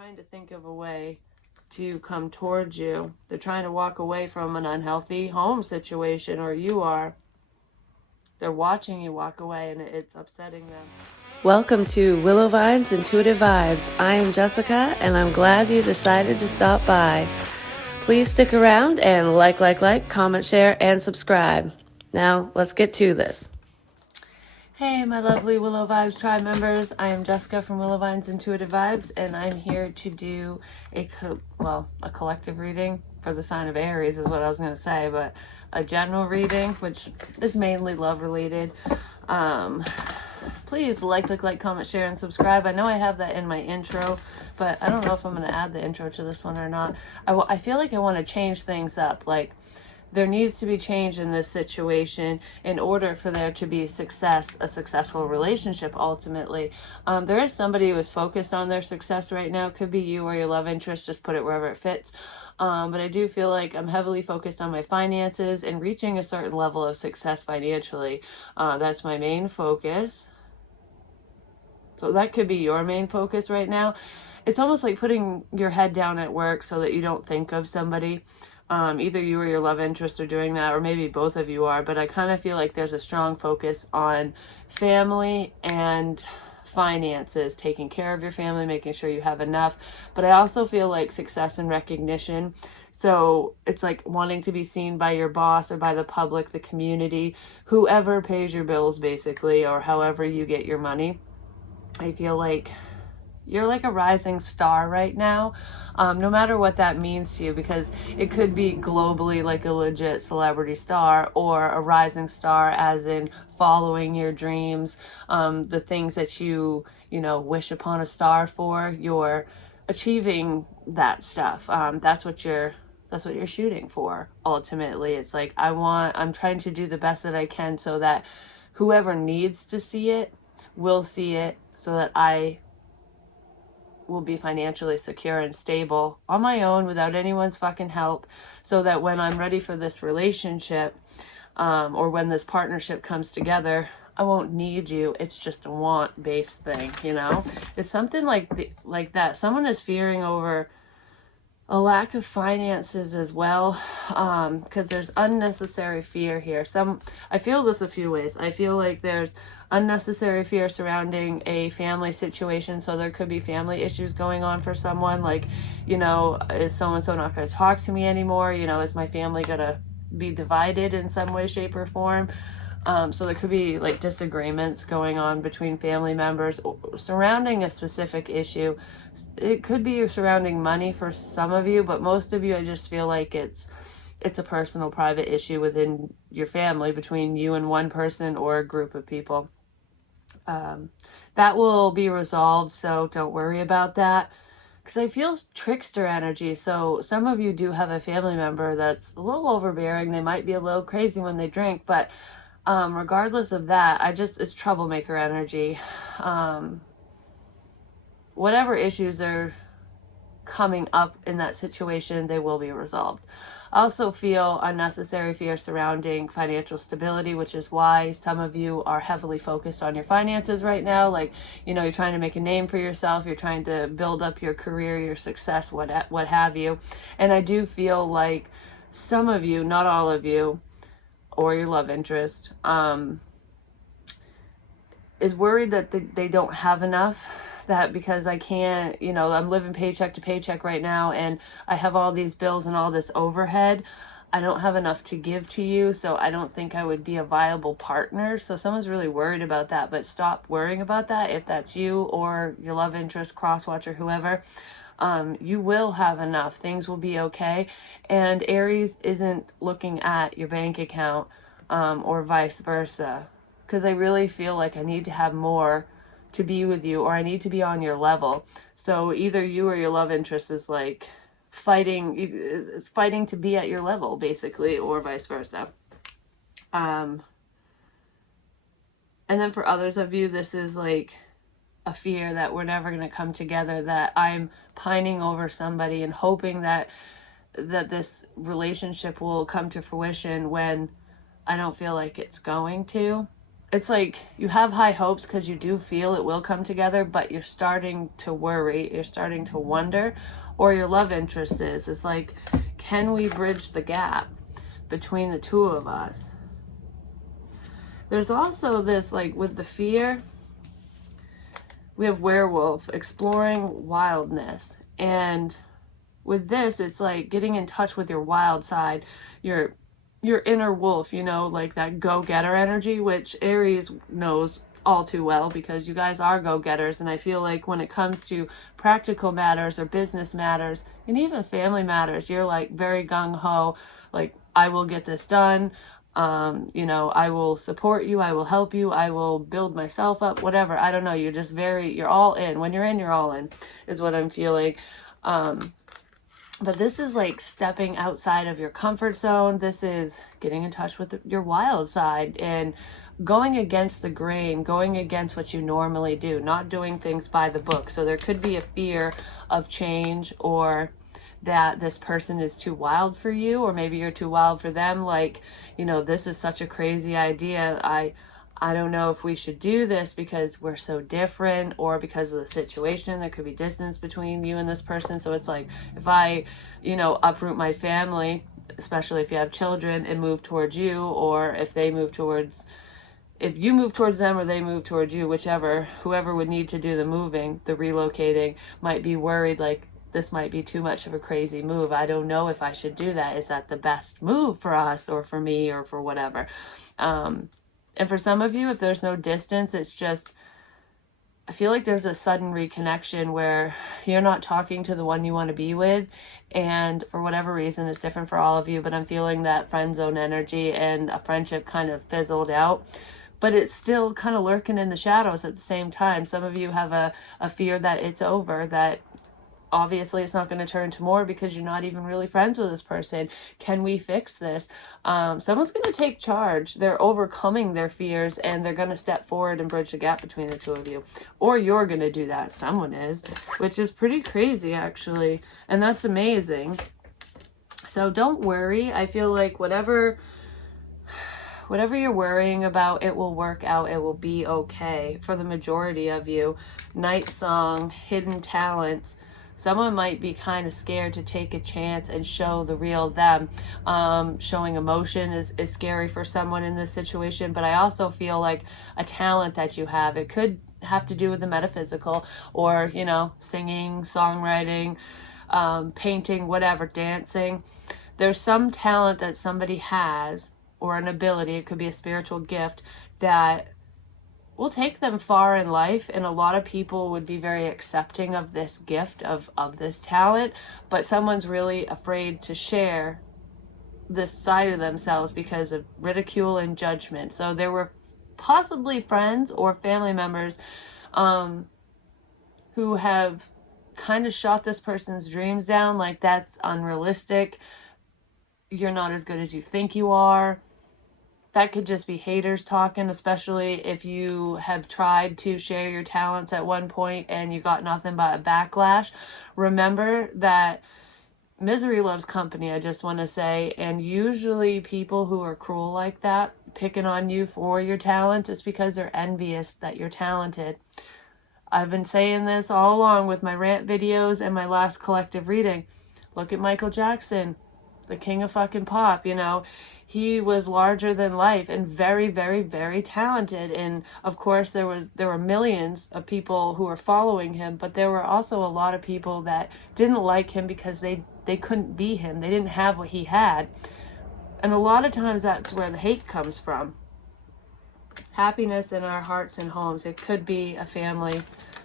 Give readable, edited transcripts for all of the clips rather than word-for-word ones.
trying to think of a way to come towards you. They're trying to walk away from an unhealthy home situation, or you are. They're watching you walk away, and it's upsetting them. Welcome to Willow Vine's Intuitive Vibes. I am Jessica, and I'm glad you decided to stop by. Please stick around and like, comment, share, and subscribe. Now, let's get to this. Hey, my lovely Willow Vibes tribe members. I am Jessica from Willow Vine's Intuitive Vibes, and I'm here to do a collective reading for the sign of Aries is what I was going to say, but a general reading, which is mainly love related. Please like, comment, share, and subscribe. I know I have that in my intro, but I don't know if I'm going to add the intro to this one or not. I feel like I want to change things up. Like, there needs to be change in this situation in order for there to be a successful relationship ultimately. There is somebody who is focused on their success right now. Could be you or your love interest, just put it wherever it fits. But I do feel like I'm heavily focused on my finances and reaching a certain level of success financially. That's my main focus. So that could be your main focus right now. It's almost like putting your head down at work so that you don't think of somebody. Either you or your love interest are doing that, or maybe both of you are, but I kind of feel like there's a strong focus on family and finances, taking care of your family, making sure you have enough. But I also feel like success and recognition. So it's like wanting to be seen by your boss or by the public, the community, whoever pays your bills basically, or however you get your money. I feel like you're like a rising star right now, no matter what that means to you, because it could be globally like a legit celebrity star, or a rising star as in following your dreams, the things that you wish upon a star for. You're achieving that stuff. That's what you're shooting for ultimately. It's like I'm trying to do the best that I can so that whoever needs to see it will see it, so that I will be financially secure and stable on my own without anyone's fucking help, so that when I'm ready for this relationship, or when this partnership comes together, I won't need you. It's just a want-based thing, It's something like that. Someone is fearing over a lack of finances as well, because there's unnecessary fear here. I feel this a few ways. I feel like there's unnecessary fear surrounding a family situation. So there could be family issues going on for someone, like, is so-and-so not going to talk to me anymore? Is my family going to be divided in some way, shape, or form? So there could be like disagreements going on between family members surrounding a specific issue. It could be surrounding money for some of you, but most of you, I just feel like it's a personal, private issue within your family, between you and one person or a group of people. That will be resolved, so don't worry about that. Because I feel trickster energy. So some of you do have a family member that's a little overbearing. They might be a little crazy when they drink, but regardless of that, it's troublemaker energy. Whatever issues are coming up in that situation, they will be resolved. I also feel unnecessary fear surrounding financial stability, which is why some of you are heavily focused on your finances right now. Like, you're trying to make a name for yourself. You're trying to build up your career, your success, what have you. And I do feel like some of you, not all of you, or your love interest, is worried that they don't have enough. That because I can't, I'm living paycheck to paycheck right now, and I have all these bills and all this overhead. I don't have enough to give to you, so I don't think I would be a viable partner. So someone's really worried about that, but stop worrying about that. If that's you or your love interest, crosswatch, or whoever, you will have enough. Things will be okay. And Aries isn't looking at your bank account, or vice versa, because I really feel like I need to have more to be with you, or I need to be on your level. So either you or your love interest is like fighting to be at your level, basically, or vice versa. And then for others of you, this is like a fear that we're never going to come together, that I'm pining over somebody and hoping that this relationship will come to fruition when I don't feel like it's going to. it's like you have high hopes because you do feel it will come together, but you're starting to worry, you're starting to wonder, or your love interest is. It's like, can we bridge the gap between the two of us? There's also this, like, with the fear, we have werewolf, exploring wildness. And with this, it's like getting in touch with your wild side, your inner wolf, you know, like that go-getter energy, which Aries knows all too well because you guys are go-getters. And I feel like when it comes to practical matters or business matters and even family matters, you're like very gung-ho, like, I will get this done. You know, I will support you, I will help you, I will build myself up, whatever. I don't know, you're just you're all in. When you're in, you're all in, is what I'm feeling. But this is like stepping outside of your comfort zone. This is getting in touch with your wild side and going against the grain, going against what you normally do, not doing things by the book. So there could be a fear of change, or that this person is too wild for you, or maybe you're too wild for them. Like, you know, this is such a crazy idea. I don't know if we should do this because we're so different, or because of the situation. There could be distance between you and this person. So it's like, if I, you know, uproot my family, especially if you have children, and move towards you, or if they move towards, if you move towards them or they move towards you, whichever, whoever would need to do the moving, the relocating, might be worried, like, this might be too much of a crazy move. I don't know if I should do that. Is that the best move for us, or for me, or for whatever? And for some of you, if there's no distance, it's just, I feel like there's a sudden reconnection where you're not talking to the one you want to be with. And for whatever reason, it's different for all of you, but I'm feeling that friend zone energy, and a friendship kind of fizzled out. But it's still kind of lurking in the shadows at the same time. Some of you have a fear that it's over, that obviously it's not going to turn to more because you're not even really friends with this person. Can we fix this? Someone's going to take charge. They're overcoming their fears, and they're going to step forward and bridge the gap between the two of you. Or you're going to do that. Someone is, which is pretty crazy, actually. And that's amazing. So don't worry. I feel like whatever you're worrying about, it will work out. It will be okay for the majority of you. Night song, hidden talents. Someone might be kind of scared to take a chance and show the real them. Showing emotion is scary for someone in this situation, but I also feel like a talent that you have, it could have to do with the metaphysical, or, you know, singing, songwriting, painting, whatever, dancing. There's some talent that somebody has, or an ability, it could be a spiritual gift, that will take them far in life, and a lot of people would be very accepting of this gift, of this talent, but someone's really afraid to share this side of themselves because of ridicule and judgment. So there were possibly friends or family members who have kind of shot this person's dreams down, like, that's unrealistic, you're not as good as you think you are. That could just be haters talking, especially if you have tried to share your talents at one point and you got nothing but a backlash. Remember that misery loves company, I just want to say. And usually people who are cruel like that, picking on you for your talent, is because they're envious that you're talented. I've been saying this all along with my rant videos and my last collective reading. Look at Michael Jackson, the king of fucking pop, you know. He was larger than life and very, very, very talented. And of course there were millions of people who were following him, but there were also a lot of people that didn't like him because they couldn't be him. They didn't have what he had. And a lot of times that's where the hate comes from. Happiness in our hearts and homes. It could be a family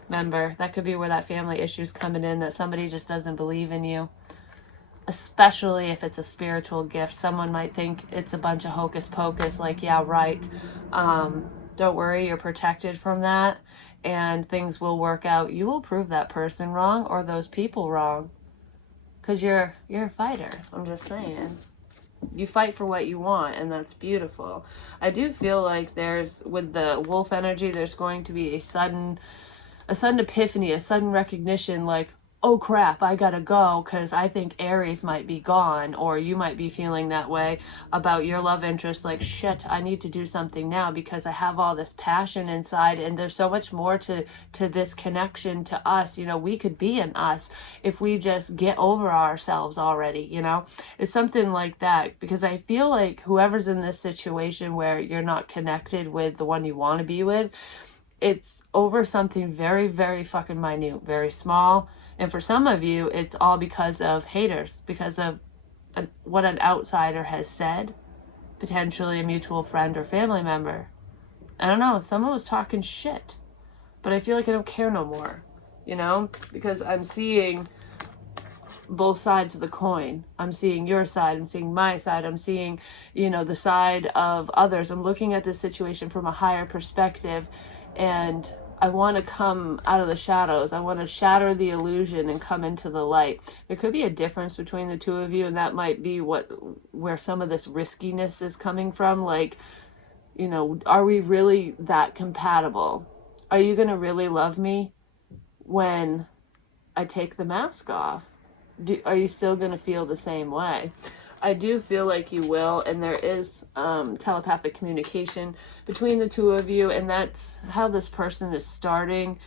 member. That could be where that family issue's coming in, that somebody just doesn't believe in you. Especially if it's a spiritual gift. Someone might think it's a bunch of hocus pocus, like, yeah, right. Don't worry, you're protected from that, and things will work out. You will prove that person wrong, or those people wrong, because you're a fighter. I'm just saying. You fight for what you want, and that's beautiful. I do feel like with the wolf energy, there's going to be a sudden epiphany, a sudden recognition, like, oh crap, I gotta go because I think Aries might be gone, or you might be feeling that way about your love interest, like, shit, I need to do something now because I have all this passion inside, and there's so much more to this connection to us. You know, we could be an us if we just get over ourselves already, you know? It's something like that, because I feel like whoever's in this situation where you're not connected with the one you want to be with, it's over something very, very fucking minute, very small. And for some of you, it's all because of haters, because of what an outsider has said, potentially a mutual friend or family member. I don't know, someone was talking shit, but I feel like I don't care no more, you know, because I'm seeing both sides of the coin. I'm seeing your side, I'm seeing my side, I'm seeing, you know, the side of others. I'm looking at this situation from a higher perspective, and I want to come out of the shadows. I want to shatter the illusion and come into the light. There could be a difference between the two of you, and that might be where some of this riskiness is coming from. Like, you know, are we really that compatible? Are you going to really love me when I take the mask off? Are you still going to feel the same way? I do feel like you will, and there is telepathic communication between the two of you, and that's how this person is starting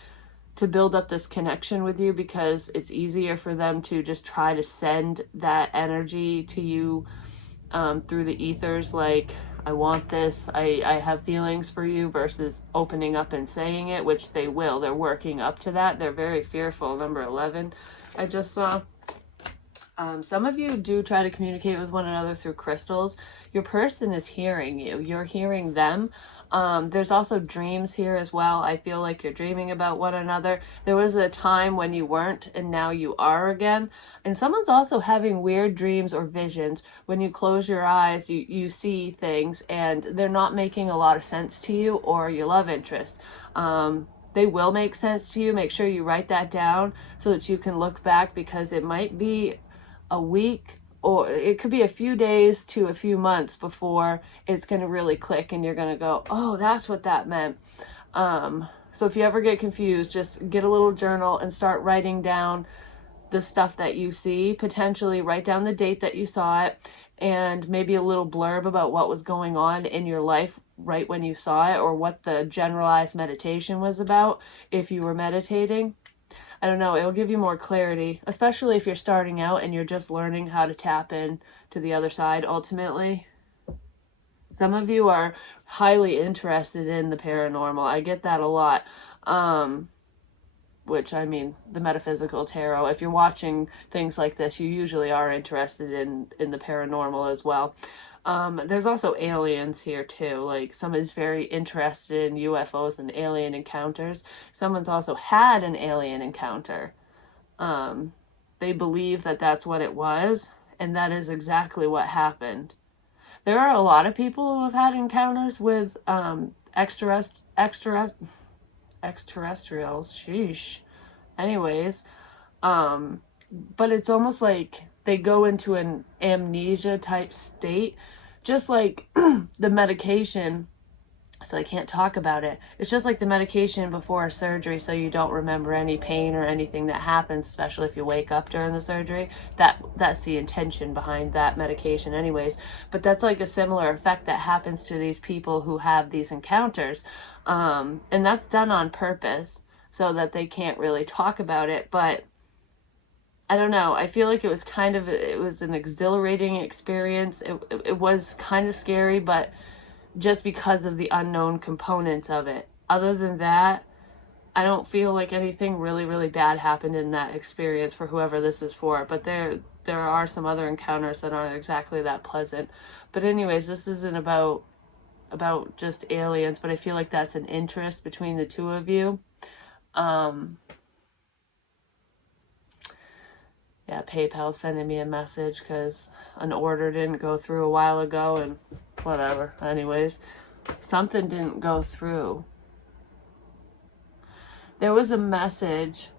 to build up this connection with you, because it's easier for them to just try to send that energy to you through the ethers, like, I want this, I have feelings for you, versus opening up and saying it, which they will. They're working up to that. They're very fearful. Number 11, I just saw. Some of you do try to communicate with one another through crystals. Your person is hearing you. You're hearing them. There's also dreams here as well. I feel like you're dreaming about one another. There was a time when you weren't, and now you are again. And someone's also having weird dreams or visions. When you close your eyes, you see things, and they're not making a lot of sense to you or your love interest. They will make sense to you. Make sure you write that down so that you can look back, because it might be a week, or it could be a few days to a few months before it's going to really click, and you're going to go, oh, that's what that meant. So if you ever get confused, just get a little journal and start writing down the stuff that you see. Potentially write down the date that you saw it, and maybe a little blurb about what was going on in your life right when you saw it, or what the generalized meditation was about if you were meditating. I don't know, it'll give you more clarity, especially if you're starting out and you're just learning how to tap in to the other side ultimately. Some of you are highly interested in the paranormal. I get that a lot. Which, I mean, the metaphysical tarot, if you're watching things like this, you usually are interested in the paranormal as well. There's also aliens here too. Like, someone's very interested in UFOs and alien encounters. Someone's also had an alien encounter. They believe that that's what it was, and that is exactly what happened. There are a lot of people who have had encounters with extraterrestrials. Sheesh. Anyways, but it's almost like they go into an amnesia type state, just like the medication. So I can't talk about it. It's just like the medication before a surgery, so you don't remember any pain or anything that happens, especially if you wake up during the surgery. That's the intention behind that medication anyways. But that's like a similar effect that happens to these people who have these encounters. And that's done on purpose so that they can't really talk about it. But I don't know. I feel like it was an exhilarating experience. It was kind of scary, but just because of the unknown components of it. Other than that, I don't feel like anything really, really bad happened in that experience for whoever this is for. But there are some other encounters that aren't exactly that pleasant. But anyways, this isn't about just aliens, but I feel like that's an interest between the two of you. Yeah, PayPal's sending me a message because an order didn't go through a while ago, and whatever. Anyways, something didn't go through. There was a message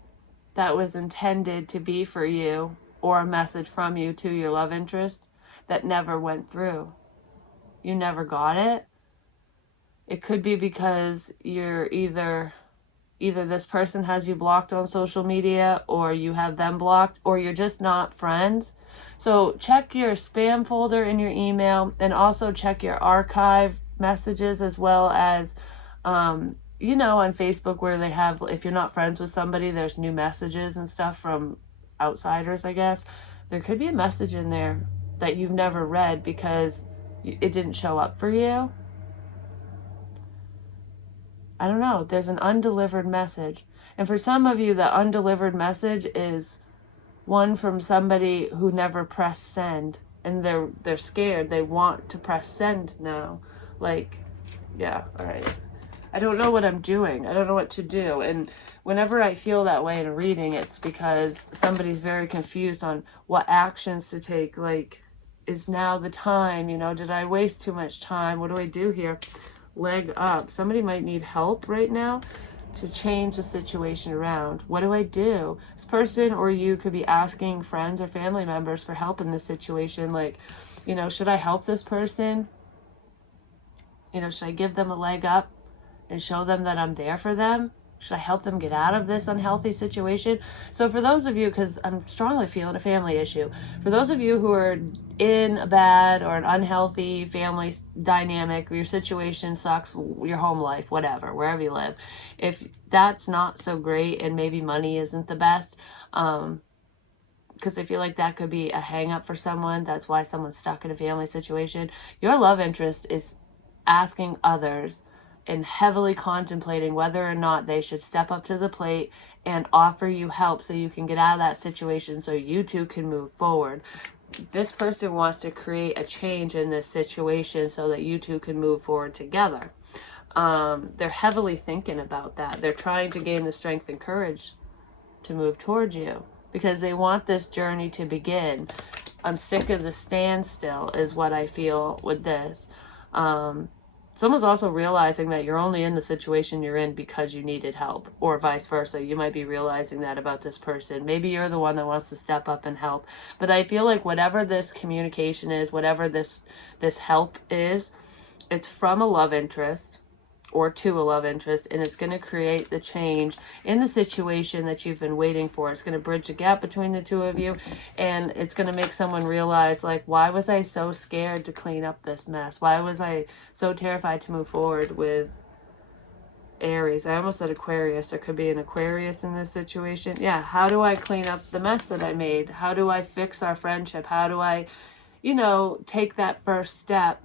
that was intended to be for you, or a message from you to your love interest, that never went through. You never got it. It could be because you're either either this person has you blocked on social media, or you have them blocked, or you're just not friends. So check your spam folder in your email, and also check your archive messages, as well as you know, on Facebook, where they have, if you're not friends with somebody, there's new messages and stuff from outsiders, I guess. There could be a message in there that you've never read because it didn't show up for you. I don't know. There's an undelivered message. And for some of you, the undelivered message is one from somebody who never pressed send. And they're scared. They want to press send now. Like, yeah, all right. I don't know what I'm doing. I don't know what to do. And whenever I feel that way in a reading, it's because somebody's very confused on what actions to take. Like, is now the time? You know, did I waste too much time? What do I do here? Leg up. Somebody might need help right now to change the situation around. What do I do? This person or you could be asking friends or family members for help in this situation. Like, you know, should I help this person? You know, should I give them a leg up and show them that I'm there for them? Should I help them get out of this unhealthy situation? So for those of you, because I'm strongly feeling a family issue, for those of you who are in a bad or an unhealthy family dynamic, your situation sucks, your home life, whatever, wherever you live, if that's not so great and maybe money isn't the best, because I feel like that could be a hang up for someone. That's why someone's stuck in a family situation. Your love interest is asking others and heavily contemplating whether or not they should step up to the plate and offer you help so you can get out of that situation so you two can move forward. This person wants to create a change in this situation so that you two can move forward together. They're heavily thinking about that. They're trying to gain the strength and courage to move towards you because they want this journey to begin. I'm sick of the standstill is what I feel with this. Someone's also realizing that you're only in the situation you're in because you needed help, or vice versa. You might be realizing that about this person. Maybe you're the one that wants to step up and help. But I feel like whatever this communication is, whatever this help is, it's from a love interest or to a love interest, and it's going to create the change in the situation that you've been waiting for. It's going to bridge the gap between the two of you, and it's going to make someone realize, like, why was I so scared to clean up this mess? Why was I so terrified to move forward with Aries? I almost said Aquarius. There could be an Aquarius in this situation. Yeah, how do I clean up the mess that I made? How do I fix our friendship? How do I, you know, take that first step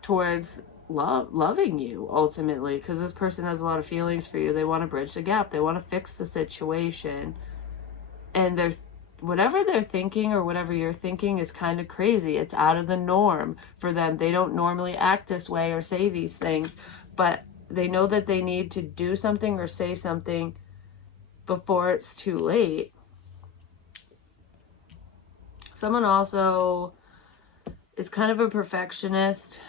towards loving you ultimately, because this person has a lot of feelings for you. They want to bridge the gap. They want to fix the situation, and they're whatever they're thinking or whatever you're thinking is kind of crazy. It's out of the norm for them. They don't normally act this way or say these things, but they know that they need to do something or say something before it's too late. Someone also is kind of a perfectionist.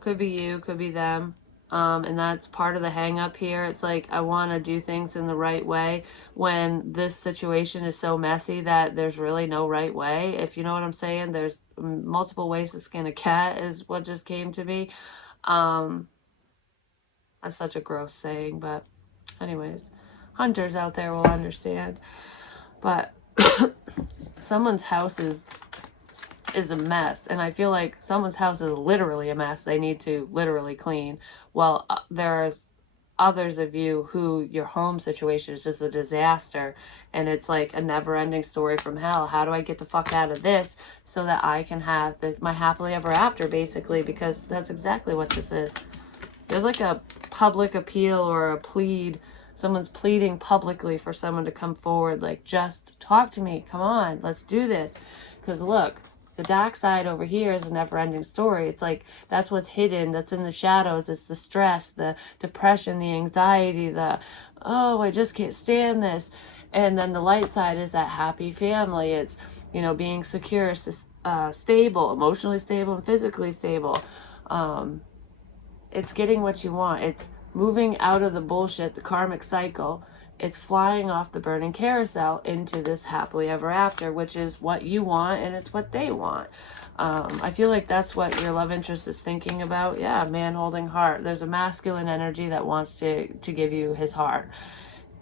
Could be you, could be them. And that's part of the hang up here. It's like, I want to do things in the right way when this situation is so messy that there's really no right way. If you know what I'm saying, there's multiple ways to skin a cat is what just came to me. That's such a gross saying, but anyways, hunters out there will understand. But someone's house is a mess, and I feel like someone's house is literally a mess. They need to literally clean. Well, there's others of you who your home situation is just a disaster, and it's like a never-ending story from hell. How do I get the fuck out of this so that I can have this, my happily ever after, basically, because that's exactly what this is. There's like a public appeal or a plead. Someone's pleading publicly for someone to come forward, like, just talk to me, come on, let's do this. Because look, the dark side over here is a never-ending story. It's like, that's what's hidden, that's in the shadows. It's the stress, the depression, the anxiety, the, oh, I just can't stand this. And then the light side is that happy family. It's, you know, being secure, stable, emotionally stable and physically stable. It's getting what you want. It's moving out of the bullshit, the karmic cycle, it's flying off the burning carousel into this happily ever after, which is what you want and it's what they want. I feel like that's what your love interest is thinking about. Yeah, man holding heart. There's a masculine energy that wants to give you his heart.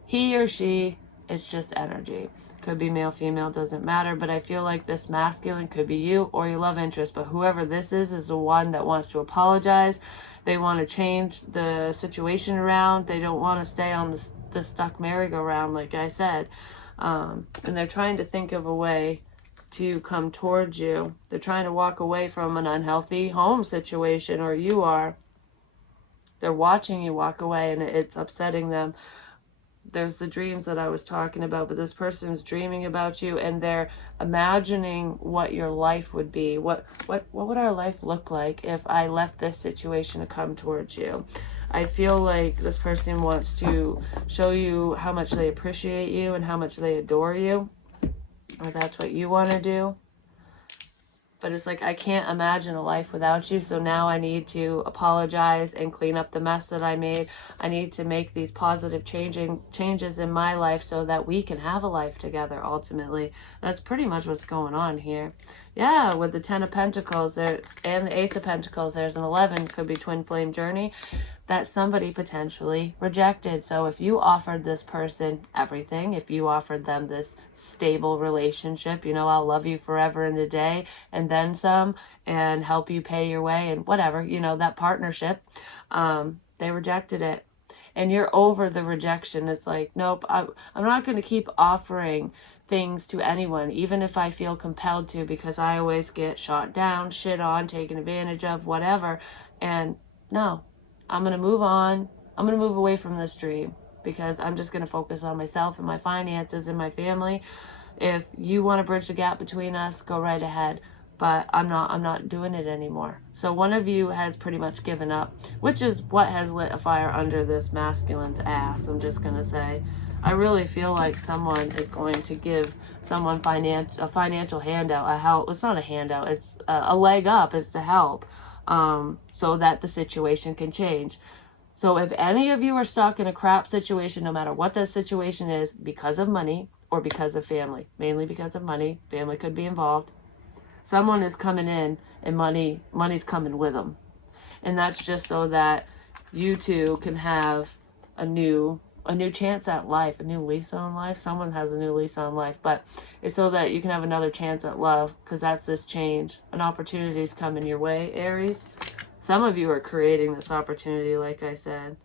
He or she, it's just energy. Could be male, female, doesn't matter. But I feel like this masculine could be you or your love interest. But whoever this is the one that wants to apologize. They want to change the situation around. They don't want to stay on the stuck merry-go-round, like I said. And they're trying to think of a way to come towards you. They're trying to walk away from an unhealthy home situation, or you are. They're watching you walk away and it's upsetting them. There's the dreams that I was talking about, but this person's dreaming about you and they're imagining what your life would be. What would our life look like if I left this situation to come towards you? I feel like this person wants to show you how much they appreciate you and how much they adore you. Or that's what you want to do. But it's like, I can't imagine a life without you, so now I need to apologize and clean up the mess that I made. I need to make these positive changes in my life so that we can have a life together, ultimately. That's pretty much what's going on here. Yeah, with the 10 of Pentacles there and the Ace of Pentacles, there's an 11, could be twin flame journey that somebody potentially rejected. So if you offered this person everything, if you offered them this stable relationship, you know, I'll love you forever and a day and then some, and help you pay your way and whatever, you know, that partnership, they rejected it. And you're over the rejection. It's like, nope, I'm not going to keep offering things to anyone, even if I feel compelled to, because I always get shot down, shit on, taken advantage of, whatever. And no, I'm going to move on. I'm going to move away from this dream because I'm just going to focus on myself and my finances and my family. If you want to bridge the gap between us, go right ahead. But I'm not doing it anymore. So one of you has pretty much given up, which is what has lit a fire under this masculine's ass. I'm just going to say, I really feel like someone is going to give someone a financial handout, a help. It's not a handout. It's a leg up. It's to help, so that the situation can change. So if any of you are stuck in a crap situation, no matter what that situation is, because of money or because of family, mainly because of money, family could be involved. Someone is coming in and money's coming with them. And that's just so that you two can have a new chance at life, a new lease on life. Someone has a new lease on life, but it's so that you can have another chance at love, because that's this change. An opportunity is coming your way, Aries. Some of you are creating this opportunity, like I said.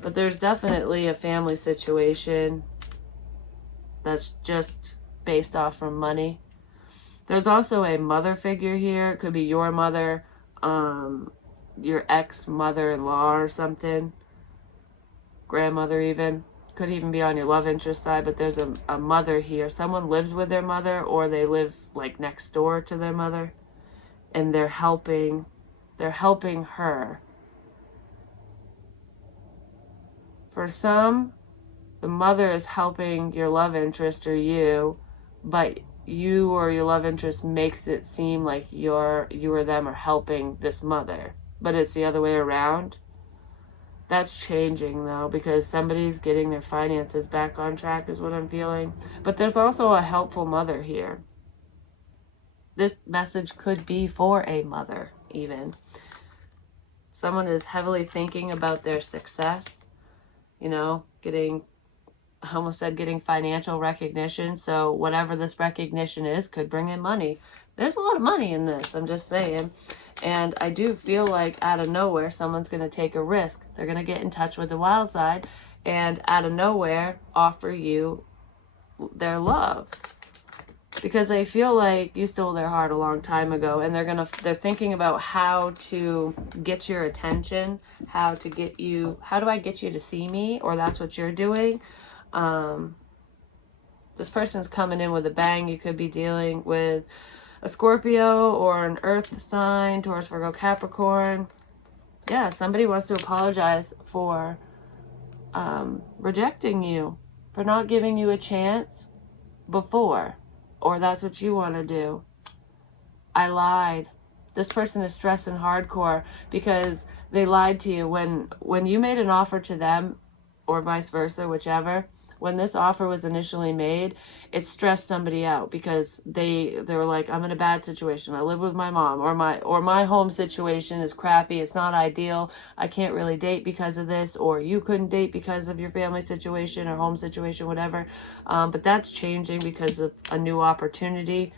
But there's definitely a family situation that's just based off from money. There's also a mother figure here. It could be your mother, your ex-mother-in-law or something. Grandmother even. Could even be on your love interest side, but there's a mother here. Someone lives with their mother, or they live like next door to their mother. And they're helping her. For some, the mother is helping your love interest or you, but you or your love interest makes it seem like you or them are helping this mother, but it's the other way around. That's changing though, because somebody's getting their finances back on track is what I'm feeling. But there's also a helpful mother here. This message could be for a mother even. Someone is heavily thinking about their success, you know, getting financial recognition. So whatever this recognition is could bring in money. There's a lot of money in this, I'm just saying. And I do feel like out of nowhere, someone's going to take a risk. They're going to get in touch with the wild side and out of nowhere offer you their love. Because they feel like you stole their heart a long time ago, and they're thinking about how to get your attention, how do I get you to see me, or that's what you're doing. This person's coming in with a bang. You could be dealing with a Scorpio or an earth sign, Taurus, Virgo, Capricorn. Yeah, somebody wants to apologize for rejecting you, for not giving you a chance before, or that's what you want to do. I lied. This person is stressing hardcore because they lied to you. When you made an offer to them, or vice versa, whichever, when this offer was initially made, it stressed somebody out because they were like, I'm in a bad situation. I live with my mom, or my home situation is crappy. It's not ideal. I can't really date because of this, or you couldn't date because of your family situation or home situation, whatever. But that's changing because of a new opportunity.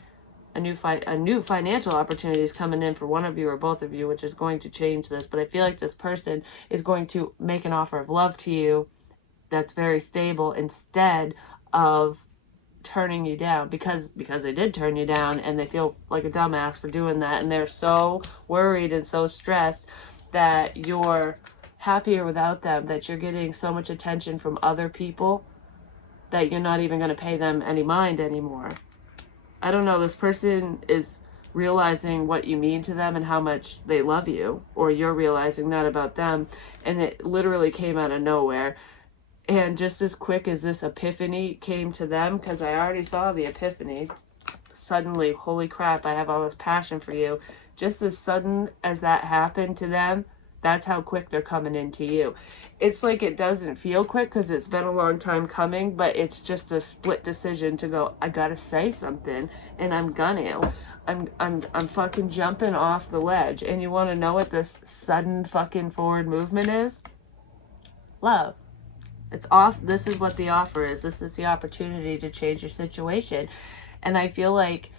A new financial opportunity is coming in for one of you or both of you, which is going to change this. But I feel like this person is going to make an offer of love to you that's very stable instead of turning you down, because they did turn you down and they feel like a dumbass for doing that, and they're so worried and so stressed that you're happier without them, that you're getting so much attention from other people that you're not even going to pay them any mind anymore. I don't know, this person is realizing what you mean to them and how much they love you, or you're realizing that about them, and it literally came out of nowhere. And just as quick as this epiphany came to them, because I already saw the epiphany, suddenly, holy crap, I have all this passion for you. Just as sudden as that happened to them, that's how quick they're coming into you. It's like it doesn't feel quick because it's been a long time coming, but it's just a split decision to go, I gotta say something, and I'm gonna. I'm fucking jumping off the ledge. And you want to know what this sudden fucking forward movement is? Love. It's off. This is what the offer is. This is the opportunity to change your situation. And I feel like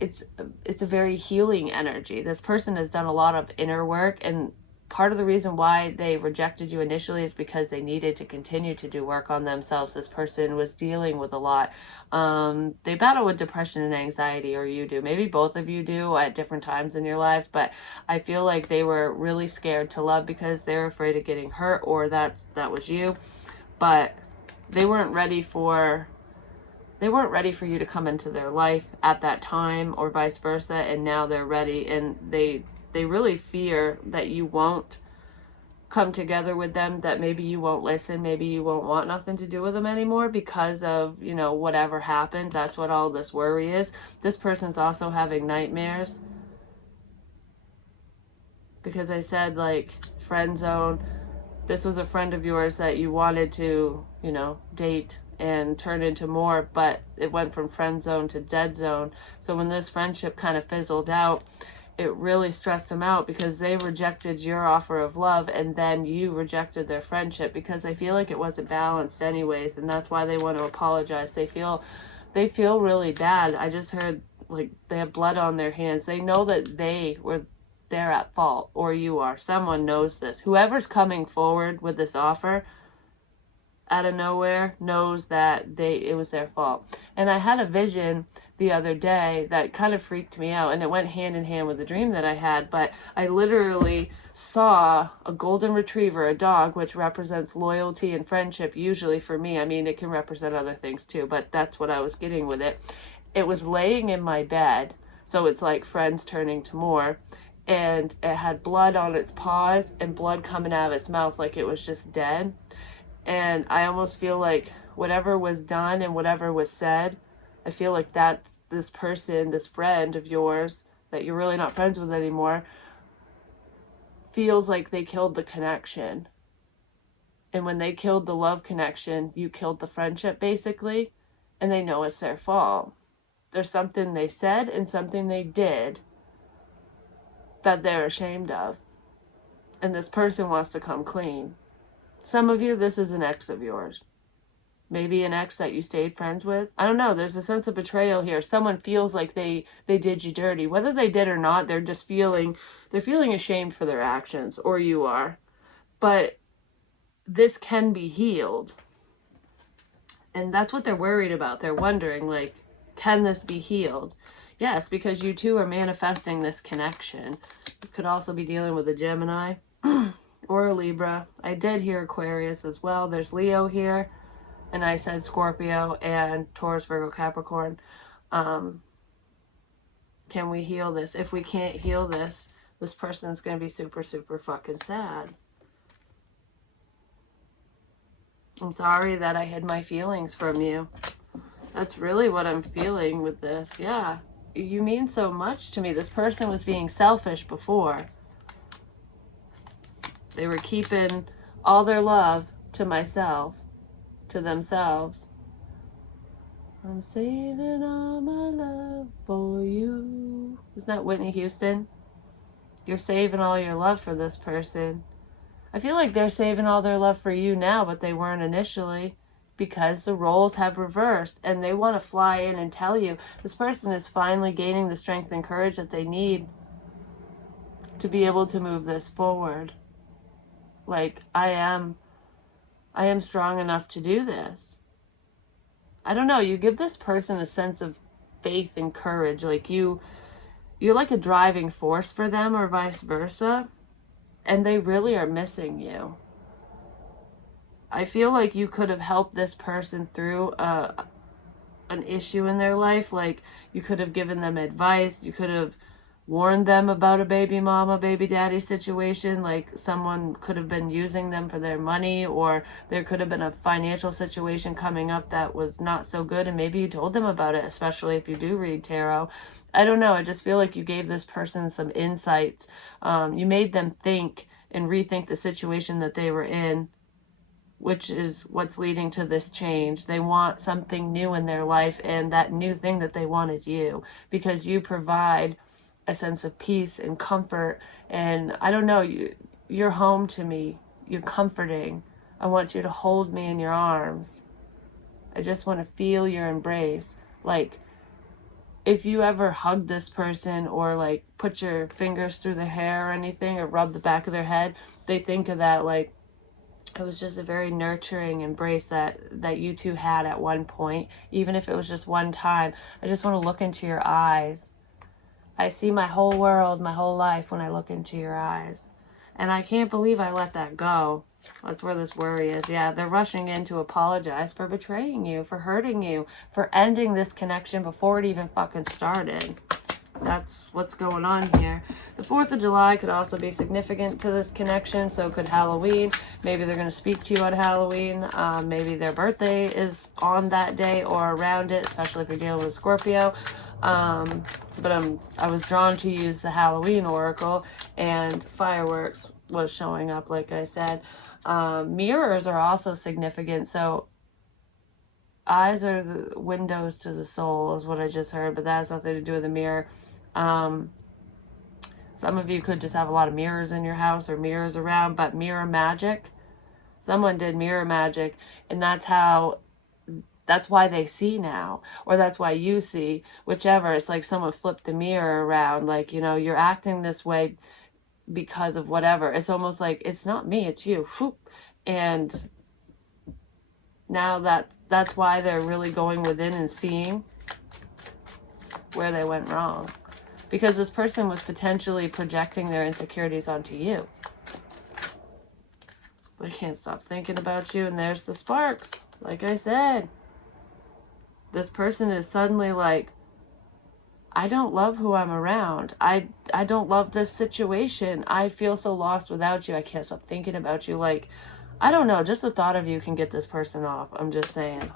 it's a very healing energy. This person has done a lot of inner work, and part of the reason why they rejected you initially is because they needed to continue to do work on themselves. This person was dealing with a lot. They battle with depression and anxiety, or you do. Maybe both of you do at different times in your lives, but I feel like they were really scared to love because they were afraid of getting hurt, or that was you. But they weren't ready for you to come into their life at that time, or vice versa, and now they're ready, and they really fear that you won't come together with them, that maybe you won't listen, maybe you won't want nothing to do with them anymore because of, whatever happened. That's what all this worry is. This person's also having nightmares because I said, like, friend zone. This was a friend of yours that you wanted to, date and turn into more, but it went from friend zone to dead zone. So when this friendship kind of fizzled out, it really stressed them out because they rejected your offer of love, and then you rejected their friendship because they feel like it wasn't balanced anyways, and that's why they want to apologize. They feel really bad. I just heard, like, they have blood on their hands. They know that they're at fault, or you are. Someone knows this. Whoever's coming forward with this offer out of nowhere knows that it was their fault. And I had a vision the other day that kind of freaked me out, and it went hand in hand with the dream that I had, but I literally saw a golden retriever, a dog, which represents loyalty and friendship, usually for me. I mean, it can represent other things too, but that's what I was getting with it. It was laying in my bed, so it's like friends turning to more, and it had blood on its paws and blood coming out of its mouth like it was just dead. And I almost feel like whatever was done and whatever was said, I feel like that this person, this friend of yours that you're really not friends with anymore, feels like they killed the connection. And when they killed the love connection, you killed the friendship, basically. And they know it's their fault. There's something they said and something they did that they're ashamed of. And this person wants to come clean. Some of you, this is an ex of yours. Maybe an ex that you stayed friends with. I don't know. There's a sense of betrayal here. Someone feels like they did you dirty. Whether they did or not, they're feeling ashamed for their actions, or you are. But this can be healed. And that's what they're worried about. They're wondering, like, can this be healed? Yes, because you two are manifesting this connection. You could also be dealing with a Gemini or a Libra. I did hear Aquarius as well. There's Leo here. And I said Scorpio and Taurus, Virgo, Capricorn. Can we heal this? If we can't heal this, this person's going to be super, super fucking sad. I'm sorry that I hid my feelings from you. That's really what I'm feeling with this. Yeah. You mean so much to me. This person was being selfish before. They were keeping all their love to myself, to themselves. I'm saving all my love for you. Isn't that Whitney Houston? You're saving all your love for this person. I feel like they're saving all their love for you now, but they weren't initially, because the roles have reversed and they want to fly in and tell you this person is finally gaining the strength and courage that they need to be able to move this forward. Like, I am strong enough to do this. I don't know, you give this person a sense of faith and courage. Like, you're like a driving force for them, or vice versa. And they really are missing you. I feel like you could have helped this person through an issue in their life. Like, you could have given them advice. You could have warned them about a baby mama, baby daddy situation. Like, someone could have been using them for their money, or there could have been a financial situation coming up that was not so good, and maybe you told them about it, especially if you do read tarot. I don't know. I just feel like you gave this person some insights. You made them think and rethink the situation that they were in, which is what's leading to this change. They want something new in their life, and that new thing that they want is you, because you provide a sense of peace and comfort. And I don't know, you're home to me. You're comforting. I want you to hold me in your arms. I just want to feel your embrace. Like, if you ever hug this person, or like put your fingers through their hair or anything, or rub the back of their head, they think of that. Like, it was just a very nurturing embrace that you two had at one point, even if it was just one time. I just want to look into your eyes. I see my whole world, my whole life when I look into your eyes. And I can't believe I let that go. That's where this worry is. Yeah, they're rushing in to apologize for betraying you, for hurting you, for ending this connection before it even fucking started. That's what's going on here. The 4th of July could also be significant to this connection. So could Halloween. Maybe they're going to speak to you on Halloween. Maybe their birthday is on that day or around it, especially if you're dealing with Scorpio. But I was drawn to use the Halloween oracle, and fireworks was showing up, like I said. Mirrors are also significant. So eyes are the windows to the soul, is what I just heard, but that has nothing to do with the mirror. Some of you could just have a lot of mirrors in your house or mirrors around, but mirror magic, someone did mirror magic, and that's why they see now, or that's why you see, whichever. It's like someone flipped the mirror around, like, you're acting this way because of whatever. It's almost like, it's not me, it's you. And now that's why they're really going within and seeing where they went wrong. Because this person was potentially projecting their insecurities onto you. They can't stop thinking about you, and there's the sparks. Like I said, this person is suddenly like, I don't love who I'm around. I don't love this situation. I feel so lost without you. I can't stop thinking about you. Like, I don't know, just the thought of you can get this person off. I'm just saying.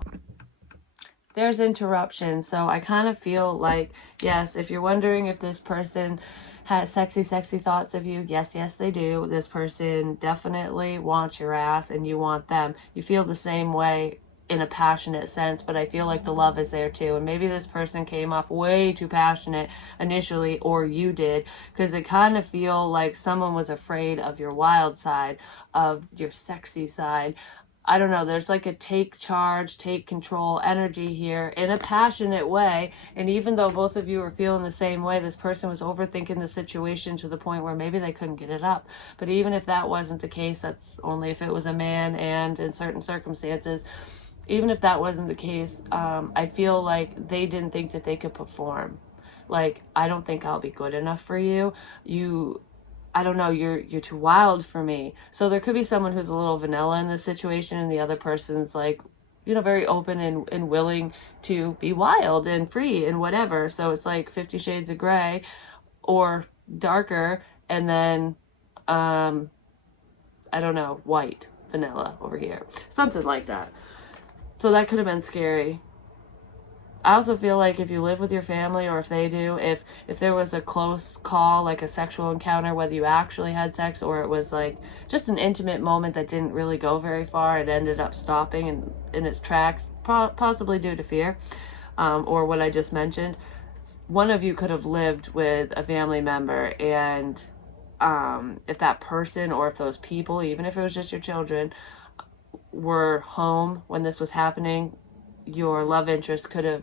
There's interruption. So I kind of feel like, yes, if you're wondering if this person has sexy thoughts of you, yes, they do. This person definitely wants your ass, and you want them. You feel the same way in a passionate sense, but I feel like the love is there too. And maybe this person came off way too passionate initially, or you did, because it kind of feel like someone was afraid of your wild side, of your sexy side. I don't know, there's like a take charge, take control energy here in a passionate way. And even though both of you were feeling the same way, this person was overthinking the situation to the point where maybe they couldn't get it up. But even if that wasn't the case, that's only if it was a man and in certain circumstances. Even if that wasn't the case, I feel like they didn't think that they could perform. Like, I don't think I'll be good enough for you. I don't know, you're too wild for me. So there could be someone who's a little vanilla in this situation, and the other person's like, very open and willing to be wild and free and whatever. So it's like 50 Shades of Grey, or darker, and then, I don't know, white, vanilla over here. Something like that. So that could have been scary. I also feel like if you live with your family, or if they do, if there was a close call, like a sexual encounter, whether you actually had sex or it was like just an intimate moment that didn't really go very far, it ended up stopping in its tracks, possibly due to fear, or what I just mentioned. One of you could have lived with a family member, and if that person, or if those people, even if it was just your children, were home when this was happening, your love interest could have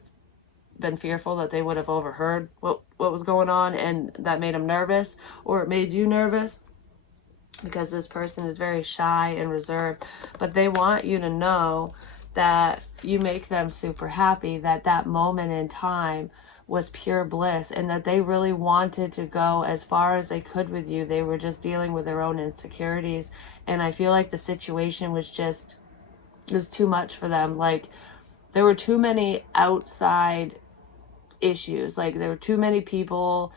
been fearful that they would have overheard what was going on, and that made them nervous, or it made you nervous, because this person is very shy and reserved. But they want you to know that you make them super happy, that that moment in time was pure bliss, and that they really wanted to go as far as they could with you. They were just dealing with their own insecurities, and I feel like the situation was just, it was too much for them. Like, there were too many outside issues. Like, there were too many people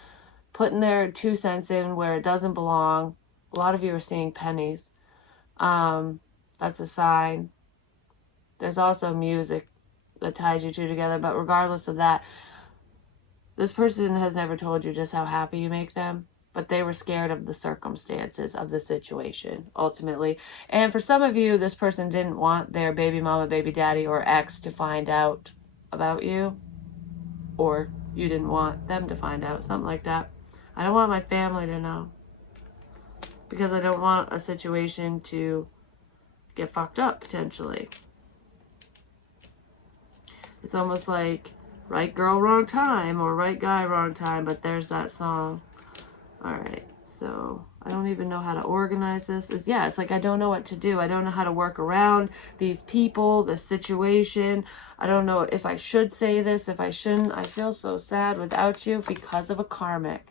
putting their 2 cents in where it doesn't belong. A lot of you are seeing pennies. That's a sign. There's also music that ties you two together, but regardless of that, this person has never told you just how happy you make them, but they were scared of the circumstances of the situation, ultimately. And for some of you, this person didn't want their baby mama, baby daddy, or ex to find out about you, or you didn't want them to find out, something like that. I don't want my family to know, because I don't want a situation to get fucked up, potentially. It's almost like right girl, wrong time, or right guy, wrong time, but there's that song. Alright, so I don't even know how to organize this. It's like I don't know what to do. I don't know how to work around these people, the situation. I don't know if I should say this, if I shouldn't. I feel so sad without you because of a karmic.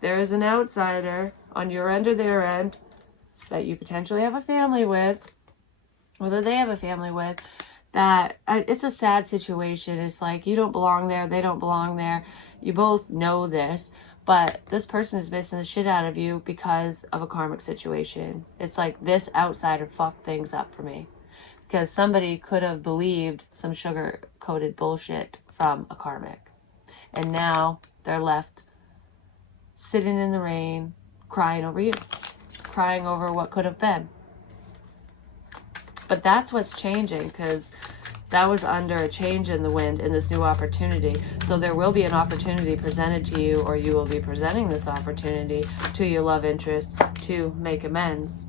There is an outsider on your end or their end that you potentially have a family with, whether they have a family with, that it's a sad situation. It's like you don't belong there, they don't belong there. You both know this, but this person is missing the shit out of you because of a karmic situation. It's like this outsider fucked things up for me, because somebody could have believed some sugar-coated bullshit from a karmic, and now they're left sitting in the rain, crying over you, crying over what could have been. But that's what's changing, because that was under a change in the wind in this new opportunity. So there will be an opportunity presented to you, or you will be presenting this opportunity to your love interest to make amends,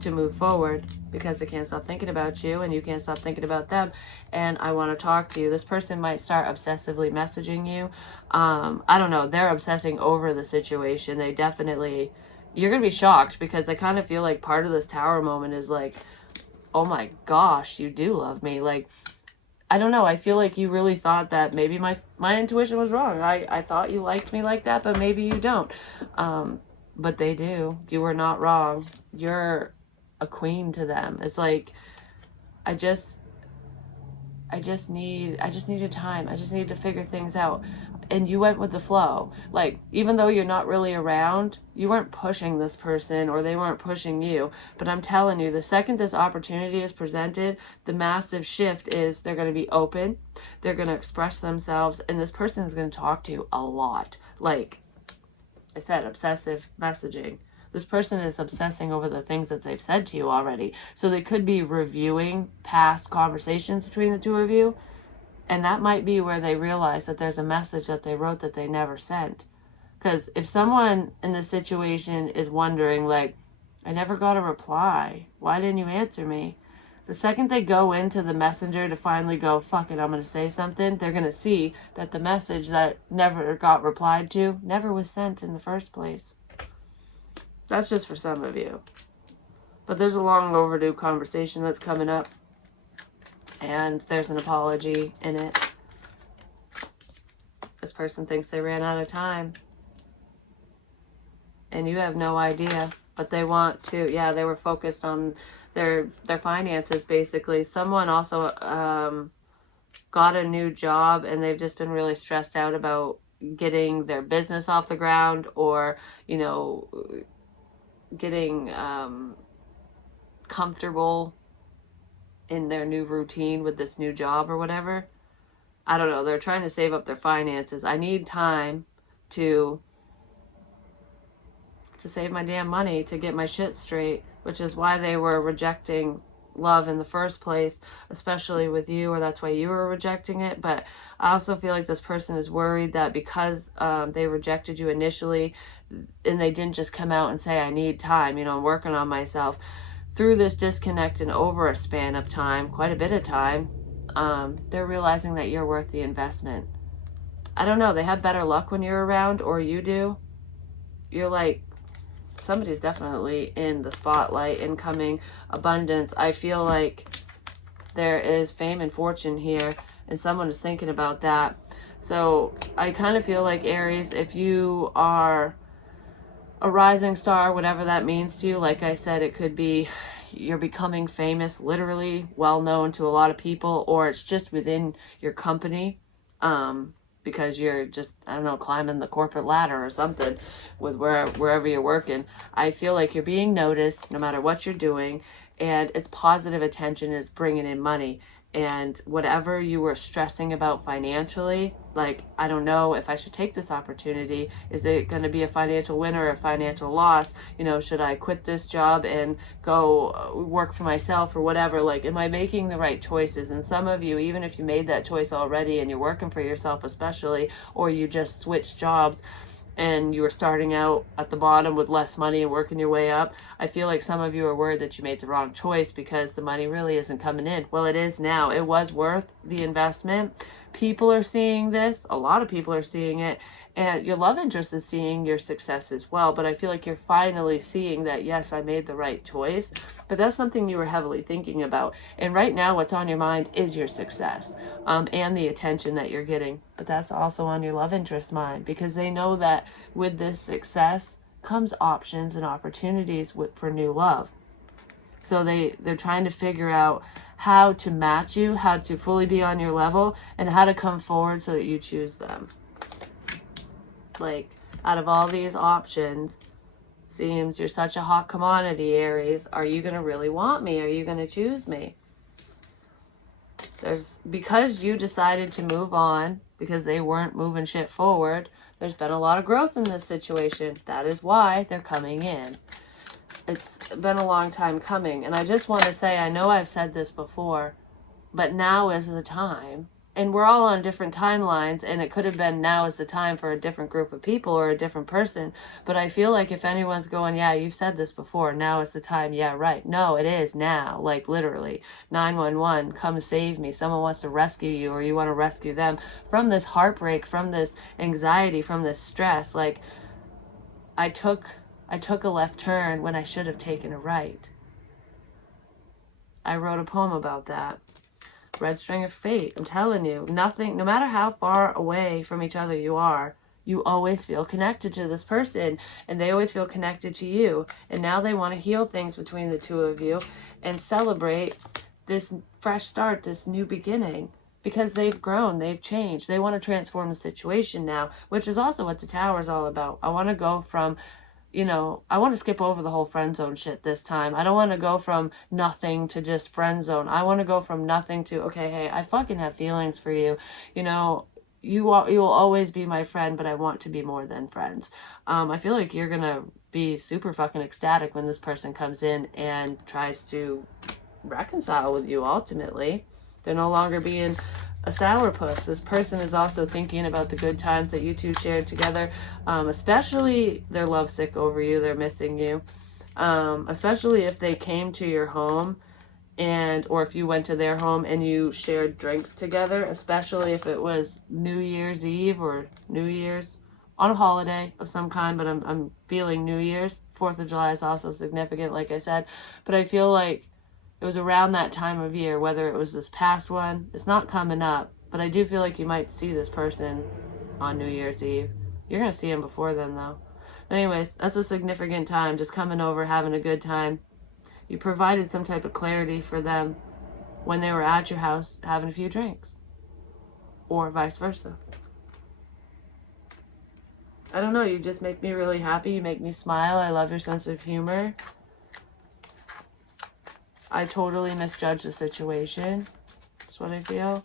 to move forward, because they can't stop thinking about you and you can't stop thinking about them. And I want to talk to you. This person might start obsessively messaging you. I don't know. They're obsessing over the situation. They definitely, you're going to be shocked, because I kind of feel like part of this tower moment is like, oh my gosh, you do love me. Like, I don't know. I feel like you really thought that maybe my intuition was wrong. I thought you liked me like that, but maybe you don't. But they do. You were not wrong. You're a queen to them. It's like, I just needed time. I just needed to figure things out. And you went with the flow. Like, even though you're not really around, you weren't pushing this person, or they weren't pushing you. But I'm telling you, the second this opportunity is presented, the massive shift is they're going to be open. They're going to express themselves. And this person is going to talk to you a lot. Like I said, obsessive messaging. This person is obsessing over the things that they've said to you already. So they could be reviewing past conversations between the two of you. And that might be where they realize that there's a message that they wrote that they never sent. Because if someone in this situation is wondering, like, I never got a reply, why didn't you answer me? The second they go into the messenger to finally go, fuck it, I'm going to say something, they're going to see that the message that never got replied to never was sent in the first place. That's just for some of you. But there's a long overdue conversation that's coming up. And there's an apology in it. This person thinks they ran out of time. And you have no idea. But they want to, they were focused on their finances, basically. Someone also got a new job, and they've just been really stressed out about getting their business off the ground, or, getting comfortable in their new routine with this new job or whatever. I don't know, they're trying to save up their finances. I need time to save my damn money to get my shit straight, which is why they were rejecting love in the first place, especially with you, or that's why you were rejecting it. But I also feel like this person is worried that because they rejected you initially, and they didn't just come out and say, I need time, I'm working on myself. Through this disconnect and over a span of time, quite a bit of time, they're realizing that you're worth the investment. I don't know, they have better luck when you're around, or you do. You're like, somebody's definitely in the spotlight, incoming abundance. I feel like there is fame and fortune here, and someone is thinking about that. So I kind of feel like, Aries, if you are a rising star, whatever that means to you, like I said, it could be you're becoming famous, literally well known to a lot of people, or it's just within your company. Because you're just, I don't know, climbing the corporate ladder or something with wherever you're working. I feel like you're being noticed no matter what you're doing, and it's positive attention is bringing in money. And whatever you were stressing about financially, like, I don't know if I should take this opportunity. Is it going to be a financial win or a financial loss? Should I quit this job and go work for myself or whatever? Like, am I making the right choices? And some of you, even if you made that choice already and you're working for yourself especially, or you just switched jobs and you were starting out at the bottom with less money and working your way up, I feel like some of you are worried that you made the wrong choice because the money really isn't coming in. Well, it is now. It was worth the investment. People are seeing this. A lot of people are seeing it. And your love interest is seeing your success as well. But I feel like you're finally seeing that, yes, I made the right choice. But that's something you were heavily thinking about. And right now, what's on your mind is your success, and the attention that you're getting. But that's also on your love interest mind, because they know that with this success comes options and opportunities for new love. So they're trying to figure out how to match you, how to fully be on your level, and how to come forward so that you choose them. Like, out of all these options, seems you're such a hot commodity, Aries. Are you going to really want me? Are you going to choose me? Because you decided to move on, because they weren't moving shit forward, there's been a lot of growth in this situation. That is why they're coming in. It's been a long time coming. And I just want to say, I know I've said this before, but now is the time. And we're all on different timelines, and it could have been now is the time for a different group of people or a different person. But I feel like if anyone's going, yeah, you've said this before, now is the time, yeah, right. No, it is now, like literally. 911, come save me. Someone wants to rescue you, or you want to rescue them from this heartbreak, from this anxiety, from this stress. Like, I took a left turn when I should have taken a right. I wrote a poem about that. Red string of fate. I'm telling you, nothing, no matter how far away from each other you are, you always feel connected to this person, and they always feel connected to you. And now they want to heal things between the two of you and celebrate this fresh start, this new beginning, because they've grown, they've changed. They want to transform the situation now, which is also what the Tower is all about. I want to go from, I want to skip over the whole friend zone shit this time. I don't want to go from nothing to just friend zone. I want to go from nothing to, okay, hey, I fucking have feelings for you. You will always be my friend, but I want to be more than friends. I feel like you're going to be super fucking ecstatic when this person comes in and tries to reconcile with you ultimately. They're no longer being a sourpuss. This person is also thinking about the good times that you two shared together, especially they're lovesick over you, they're missing you, especially if they came to your home or if you went to their home and you shared drinks together, especially if it was New Year's Eve or New Year's on a holiday of some kind. But I'm feeling New Year's. 4th of July is also significant, like I said, but I feel like it was around that time of year, whether it was this past one. It's not coming up, but I do feel like you might see this person on New Year's Eve. You're going to see him before then, though. But anyways, that's a significant time, just coming over, having a good time. You provided some type of clarity for them when they were at your house having a few drinks, or vice versa. I don't know, you just make me really happy. You make me smile. I love your sense of humor. I totally misjudged the situation. That's what I feel.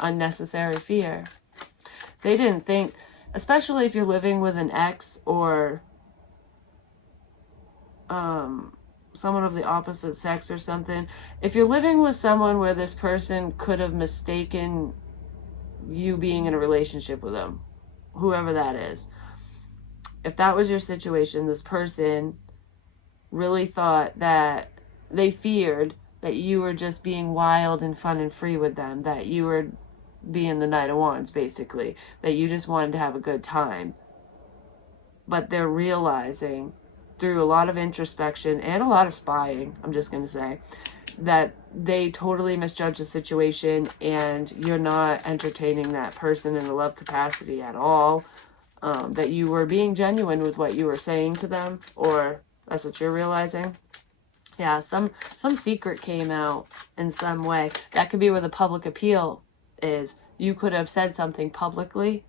unnecessary fear. They didn't think, especially if you're living with an ex or someone of the opposite sex or something. If you're living with someone where this person could have mistaken you being in a relationship with them, whoever that is, if that was your situation, this person really thought that they feared that you were just being wild and fun and free with them, that you were being the Knight of Wands, basically, that you just wanted to have a good time. But they're realizing through a lot of introspection and a lot of spying, I'm just going to say, that they totally misjudged the situation and you're not entertaining that person in a love capacity at all. That you were being genuine with what you were saying to them, or that's what you're realizing. Yeah, some secret came out in some way. That could be where the public appeal is. You could have said something publicly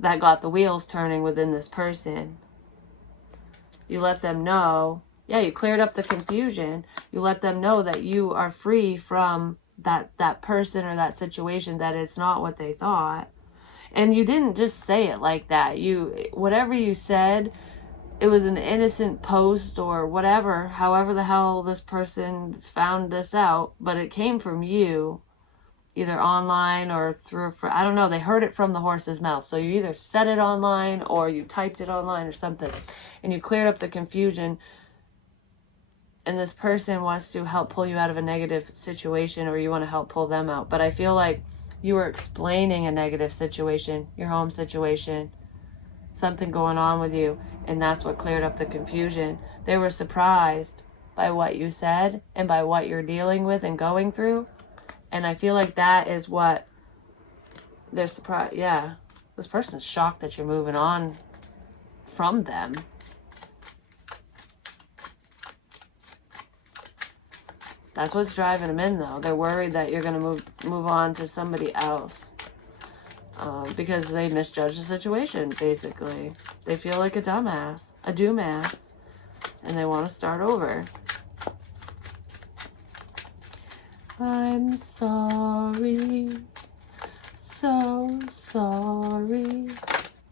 that got the wheels turning within this person. You let them know, yeah, you cleared up the confusion. You let them know that you are free from that person or that situation, that it's not what they thought. And you didn't just say it like that. Whatever you said, it was an innocent post or whatever, however the hell this person found this out, but it came from you, either online or through, I don't know, they heard it from the horse's mouth. So you either said it online or you typed it online or something, and you cleared up the confusion. And this person wants to help pull you out of a negative situation, or you want to help pull them out. But I feel like you were explaining a negative situation, your home situation, something going on with you, and that's what cleared up the confusion. They were surprised by what you said and by what you're dealing with and going through. And I feel like that is what they're surprised. Yeah, this person's shocked that you're moving on from them. That's what's driving them in, though. They're worried that you're going to move on to somebody else. Because they misjudged the situation, basically. They feel like a dumbass, a doomass, and they want to start over. I'm sorry, so sorry.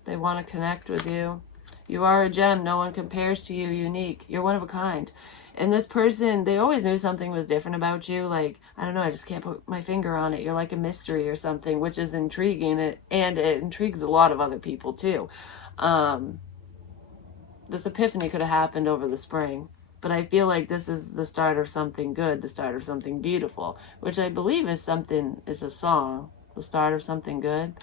They want to connect with you. You are a gem. No one compares to you. Unique. You're one of a kind. And this person, they always knew something was different about you. Like, I don't know, I just can't put my finger on it. You're like a mystery or something, which is intriguing. And it intrigues a lot of other people, too. This epiphany could have happened over the spring. But I feel like this is the start of something good, the start of something beautiful, which I believe is a song, The Start of Something Good,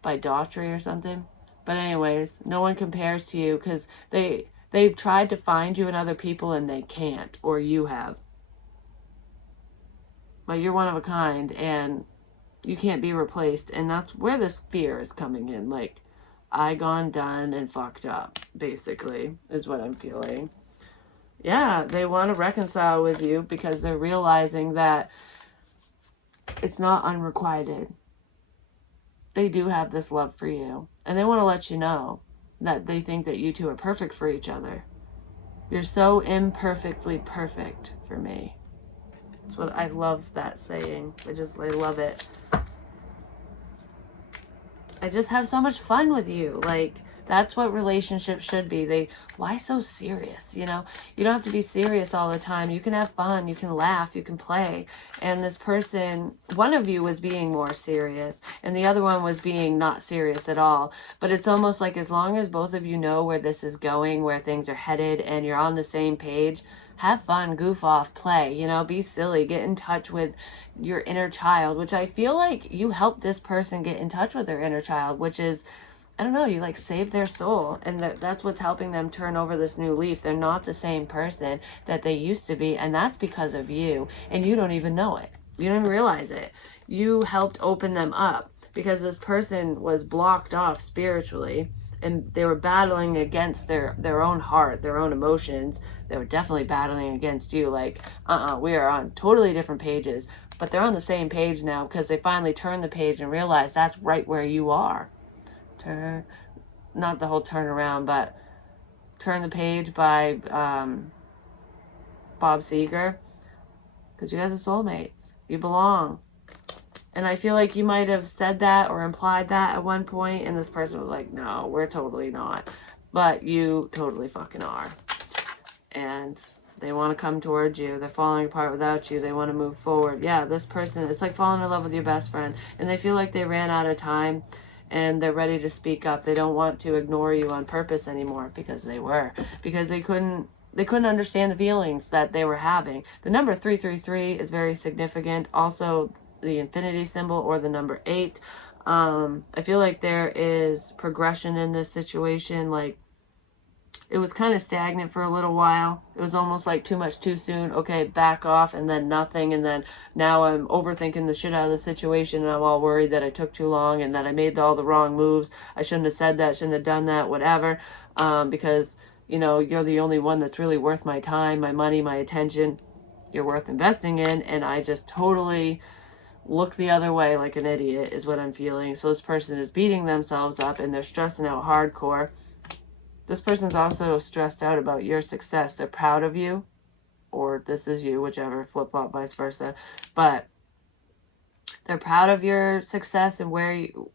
by Daughtry or something. But anyways, no one compares to you because they've tried to find you in other people and they can't, or you have. But you're one of a kind and you can't be replaced. And that's where this fear is coming in. Like, I gone done and fucked up, basically, is what I'm feeling. Yeah, they want to reconcile with you because they're realizing that it's not unrequited. They do have this love for you. And they want to let you know that they think that you two are perfect for each other. You're so imperfectly perfect for me. That's what I love, that saying. I love it. I just have so much fun with you. Like, that's what relationships should be. Why so serious, you know? You don't have to be serious all the time. You can have fun, you can laugh, you can play. And this person, one of you was being more serious, and the other one was being not serious at all. But it's almost like as long as both of you know where this is going, where things are headed, and you're on the same page, have fun, goof off, play, you know, be silly, get in touch with your inner child, which I feel like you helped this person get in touch with their inner child, which is, I don't know, you like saved their soul, and that's what's helping them turn over this new leaf. They're not the same person that they used to be, and that's because of you, and you don't even know it. You don't even realize it. You helped open them up because this person was blocked off spiritually, and they were battling against their own heart, their own emotions. They were definitely battling against you, like, we are on totally different pages, but they're on the same page now because they finally turned the page and realized that's right where you are. Not the whole turnaround, but Turn the Page by Bob Seger. Because you guys are soulmates. You belong. And I feel like you might have said that or implied that at one point, and this person was like, no, we're totally not. But you totally fucking are. And they want to come towards you. They're falling apart without you. They want to move forward. Yeah, this person, it's like falling in love with your best friend. And they feel like they ran out of time and they're ready to speak up. They don't want to ignore you on purpose anymore, because they were. Because they couldn't understand the feelings that they were having. The number 333 is very significant. Also, the infinity symbol, or the number 8. I feel like there is progression in this situation. Like, it was kind of stagnant for a little while. It was almost like too much too soon. Okay, back off, and then nothing. And then now I'm overthinking the shit out of the situation, and I'm all worried that I took too long and that I made all the wrong moves. I shouldn't have said that, shouldn't have done that, whatever. Because, you know, you're the only one that's really worth my time, my money, my attention. You're worth investing in. And I just totally look the other way like an idiot is what I'm feeling. So this person is beating themselves up and they're stressing out hardcore. This person's also stressed out about your success. They're proud of you, or this is you, whichever, flip-flop, vice versa. But they're proud of your success and where you,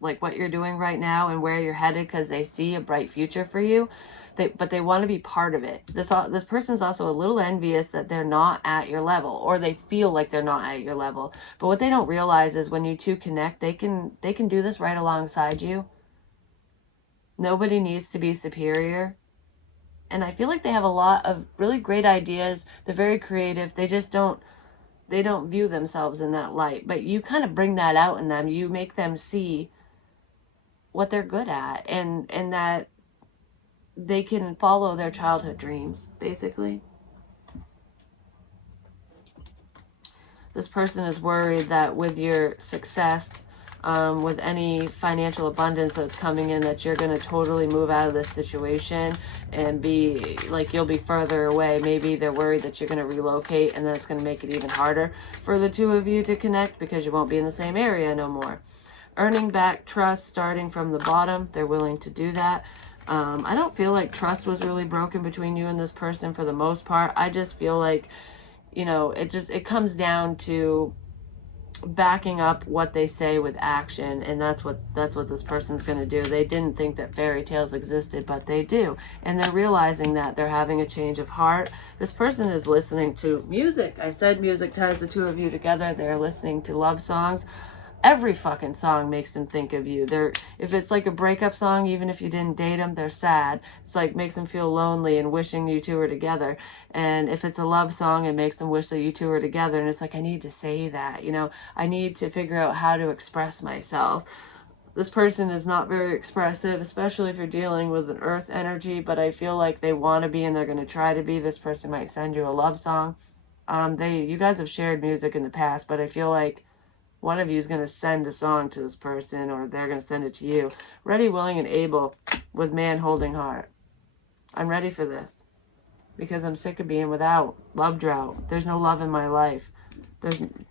like what you're doing right now and where you're headed, because they see a bright future for you. But they want to be part of it. This person's also a little envious that they're not at your level, or they feel like they're not at your level. But what they don't realize is when you two connect, they can do this right alongside you. Nobody needs to be superior. And I feel like they have a lot of really great ideas. They're very creative. They just don't view themselves in that light. But you kind of bring that out in them. You make them see what they're good at, and that they can follow their childhood dreams, basically. This person is worried that with your success, with any financial abundance that's coming in, that you're going to totally move out of this situation and be like, you'll be further away. Maybe they're worried that you're going to relocate, and that's going to make it even harder for the two of you to connect, because you won't be in the same area no more. Earning back trust, starting from the bottom. They're willing to do that. I don't feel like trust was really broken between you and this person for the most part. I just feel like, you know, it comes down to backing up what they say with action, and that's what this person's going to do. They didn't think that fairy tales existed, but they do, and they're realizing that. They're having a change of heart. This person is listening to music. I said music ties the two of you together. They're listening to love songs. Every fucking song makes them think of you. If it's like a breakup song, even if you didn't date them, they're sad. It's like makes them feel lonely and wishing you two were together. And if it's a love song, it makes them wish that you two were together. And it's like, I need to say that, you know, I need to figure out how to express myself. This person is not very expressive, especially if you're dealing with an earth energy, but I feel like they want to be, and they're going to try to be. This person might send you a love song. You guys have shared music in the past, but I feel like one of you is going to send a song to this person, or they're going to send it to you. Ready, willing, and able, with man holding heart. I'm ready for this, because I'm sick of being without. Love drought. There's no love in my life.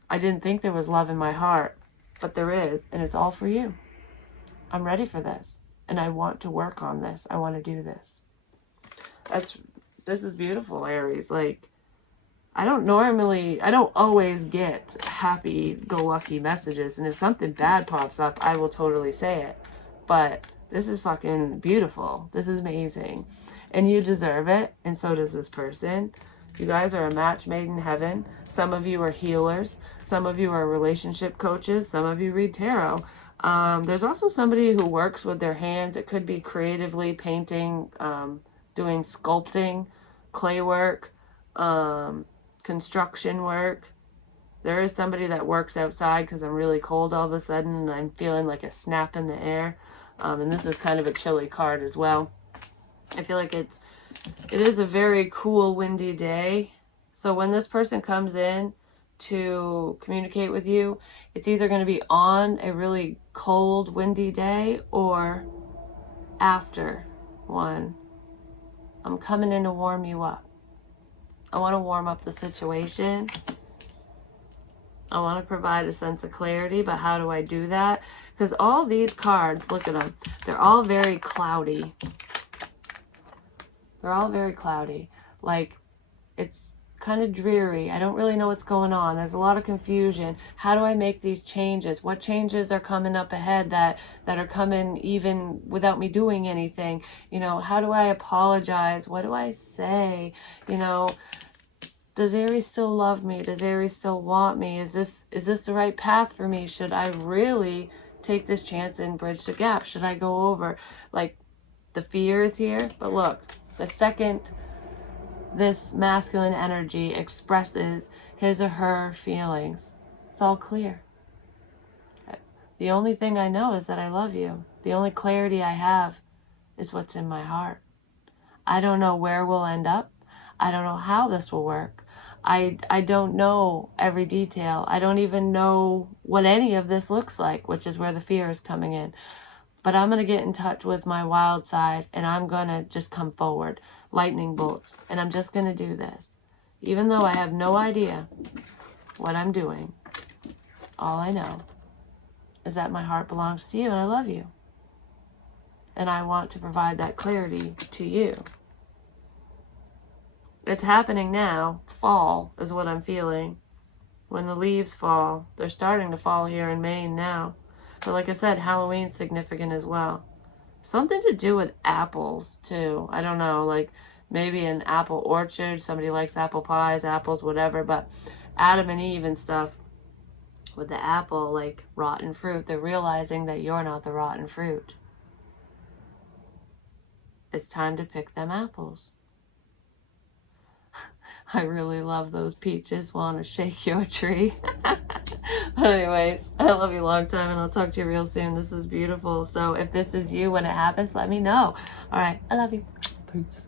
I didn't think there was love in my heart, but there is, and it's all for you. I'm ready for this, and I want to work on this. I want to do this. This is beautiful, Aries. Like, I don't always get happy-go-lucky messages, and if something bad pops up, I will totally say it. But this is fucking beautiful. This is amazing. And you deserve it, and so does this person. You guys are a match made in heaven. Some of you are healers. Some of you are relationship coaches. Some of you read tarot. There's also somebody who works with their hands. It could be creatively painting, doing sculpting, clay work, construction work. There is somebody that works outside, because I'm really cold all of a sudden and I'm feeling like a snap in the air. And this is kind of a chilly card as well. I feel like it is a very cool, windy day. So when this person comes in to communicate with you, it's either going to be on a really cold, windy day, or after one. I'm coming in to warm you up. I want to warm up the situation. I want to provide a sense of clarity, but how do I do that? Because all these cards, look at them, they're all very cloudy. They're all very cloudy. Like, it's kind of dreary. I don't really know what's going on. There's a lot of confusion. How do I make these changes? What changes are coming up ahead that are coming even without me doing anything? You know, how do I apologize? What do I say? You know, does Aries still love me? Does Aries still want me? Is this the right path for me? Should I really take this chance and bridge the gap? Should I go over? Like, the fear is here, but look, the second this masculine energy expresses his or her feelings, it's all clear. The only thing I know is that I love you. The only clarity I have is what's in my heart. I don't know where we'll end up. I don't know how this will work. I don't know every detail. I don't even know what any of this looks like, which is where the fear is coming in. But I'm going to get in touch with my wild side, and I'm going to just come forward, lightning bolts, and I'm just going to do this. Even though I have no idea what I'm doing, all I know is that my heart belongs to you and I love you. And I want to provide that clarity to you. It's happening now. Fall is what I'm feeling. When the leaves fall, they're starting to fall here in Maine now. But like I said, Halloween's significant as well. Something to do with apples, too. I don't know, like maybe an apple orchard. Somebody likes apple pies, apples, whatever. But Adam and Eve and stuff, with the apple, like rotten fruit, they're realizing that you're not the rotten fruit. It's time to pick them apples. I really love those peaches. Want to shake your tree. But anyways, I love you long time, and I'll talk to you real soon. This is beautiful. So if this is you when it happens, let me know. All right, I love you. Peace.